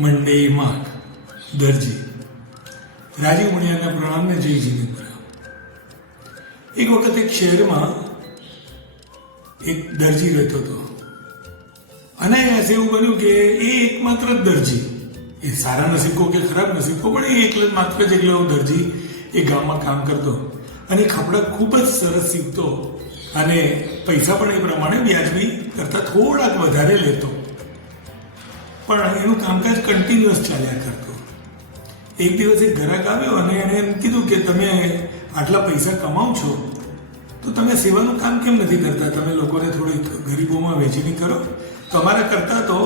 મંડે માર્ગ દરજી. રાજીવ મણિયારના પ્રણામને જય જીનેન્દ્ર એક વખત એક શહેરમાં એક દરજી રહેતો હતો. અને એવું બન્યું કે એ એકમાત્ર જ દરજી. એ સારા નસીબો કે ખરાબ નસીબો, પણ એ એકલો માત્ર જ એકલો દરજી એ ગામમાં કામ કરતો. અને ખપડા ખૂબ જ સરસ શીખતો અને પૈસા પણ એ પ્રમાણે વ્યાજબી કરતાં થોડાક વધારે લેતો. પણ એનું કામકાજ કન્ટિન્યુઅસ ચાલ્યા કરતું. એક દિવસ એક ગ્રાહક આવ્યો અને એણે એમ કીધું કે તમે આટલા પૈસા કમાવ છો, તો તમે સેવાનું કામ કેમ નથી કરતા? તમે લોકોને થોડી ગરીબોમાં વેચીને કરો. તમારા કરતા તો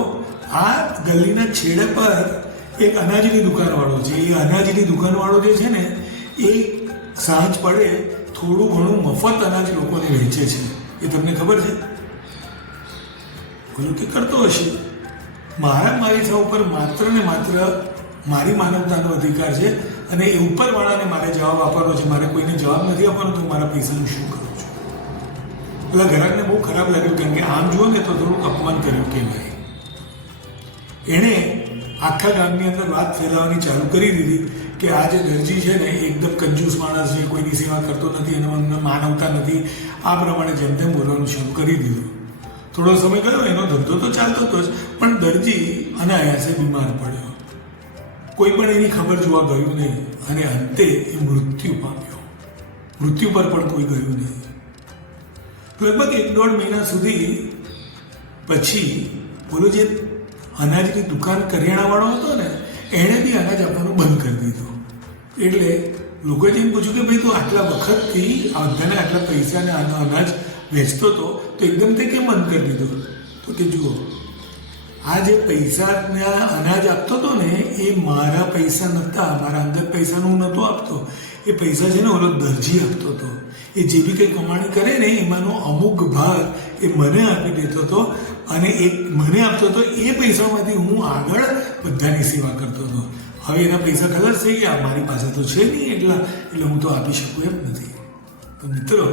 આ ગલીના છેડે પર એક અનાજની દુકાનવાળો છે. એ અનાજની દુકાનવાળો જે છે ને, એ સાંજ પડે થોડું ઘણું મફત અનાજ લોકોને વેચે છે. એ તમને ખબર છે? બોલું કે કરતો હશે. મારા મારી ઉપર માત્ર ને માત્ર મારી માનવતાનો અધિકાર છે અને એ ઉપરવાળાને મારે જવાબ આપવાનો છે. મારે કોઈને જવાબ નથી આપવાનો, તો મારા પૈસાનું શું કરું છું? પેલા ગ્રાહકને બહુ ખરાબ લાગ્યું, કેમ કે આમ જુઓ ને તો થોડુંક અપમાન કર્યું કે ભાઈ એણે આખા ગામની અંદર વાત ફેલાવવાની ચાલુ કરી દીધી કે આ જે દરજી છે ને એકદમ કંજૂસ માણસ છે, કોઈની સેવા કરતો નથી એનો અંદર માનવતા નથી. આ પ્રમાણે જેમ તેમ બોલવાનું શરૂ કરી દીધું. થોડો સમય ગયો, એનો ધંધો તો ચાલતો હતો જ. પણ દરજી અનાયાસે બીમાર પડ્યો. કોઈ પણ એની ખબર જોવા ગયું નહીં અને અંતે એ મૃત્યુ પામ્યો. મૃત્યુ પર પણ કોઈ ગયું નહીં. લગભગ એક દોઢ મહિના સુધી પછી બોલો જે અનાજની દુકાન કરિયાણાવાળો હતો ને, એણે બી અનાજ આપવાનું બંધ કરી દીધું. એટલે લોકોએ જઈને પૂછ્યું કે ભાઈ તું આટલા વખતથી આ બધાને આટલા પૈસા અને આનો અનાજ વેચતો હતો, તો એકદમ તે કેમ બંધ કરી દીધો. તો કે જુઓ, આ જે પૈસાના અનાજ આપતો હતો ને, એ મારા પૈસા નહોતા, મારા અંદર પૈસાનું હું નહોતો આપતો. એ પૈસા છે ને ઓલો દરજી આપતો હતો. એ જે બી કંઈ કમાણી કરે ને, એમાંનો અમુક ભાગ એ મને આપી દેતો હતો અને એ મને આપતો હતો, એ પૈસામાંથી હું આગળ બધાની સેવા કરતો હતો. હવે એના પૈસા ખલાસ થઈ ગયા, મારી પાસે તો છે નહીં એટલા, એટલે હું તો આપી શકું એમ નથી. તો મિત્રો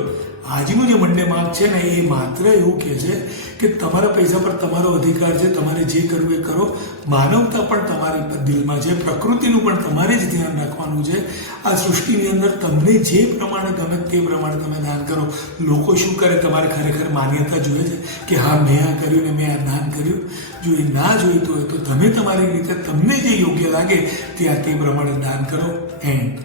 આજનું જે મંડે માર્ગ છે ને, એ માત્ર એવું કહે છે કે તમારા પૈસા પર તમારો અધિકાર છે, તમારે જે કરવું એ કરો. માનવતા પણ તમારી દિલમાં છે, પ્રકૃતિનું પણ તમારે જ ધ્યાન રાખવાનું છે. આ સૃષ્ટિની અંદર તમને જે પ્રમાણે ગમે તે પ્રમાણે તમે દાન કરો. લોકો શું કરે, તમારે ખરેખર માન્યતા જોઈએ છે કે હા, મેં આ કર્યું ને મેં આ દાન કર્યું. જો એ ના જોઈતું હોય તો તમે તમારી રીતે તમને જે યોગ્ય લાગે તે આ તે પ્રમાણે દાન કરો. એન્ડ